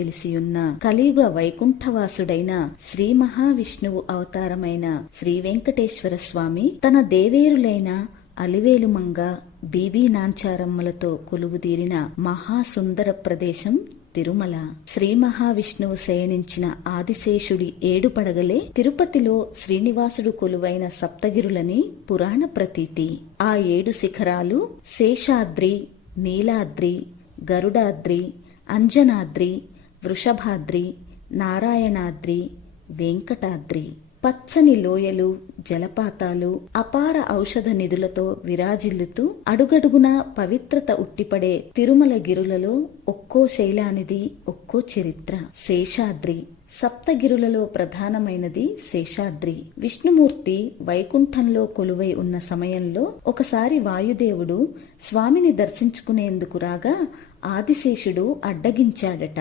వెలిసియున్న కలియుగ వైకుంఠవాసుడైన శ్రీ మహావిష్ణువు అవతారమైన శ్రీ వెంకటేశ్వర స్వామి తన దేవేరులైన అలివేలుమంగ బీబీ నాంచారమ్మలతో కొలువుదీరిన మహాసుందర ప్రదేశం తిరుమల. శ్రీ మహావిష్ణువు శయనించిన ఆదిశేషుడి 7 పడగలే తిరుపతిలో శ్రీనివాసుడు కొలువైన సప్తగిరులని పురాణ ప్రతీతి. ఆ 7 శిఖరాలు శేషాద్రి, నీలాద్రి, గరుడాద్రి, అంజనాద్రి, వృషభాద్రి, నారాయణాద్రి, వెంకటాద్రి. పచ్చని లోయలు, జలపాతాలు, అపార ఔషధ నిధులతో విరాజిల్లుతూ అడుగడుగున పవిత్రత ఉట్టిపడే తిరుమల గిరులలో ఒక్కో శైలానిది ఒక్కో చరిత్ర. శేషాద్రి సప్తగిరులలో ప్రధానమైనది శేషాద్రి. విష్ణుమూర్తి వైకుంఠంలో కొలువై ఉన్న సమయంలో ఒకసారి వాయుదేవుడు స్వామిని దర్శించుకునేందుకు రాగా ఆదిశేషుడు అడ్డగించాడట.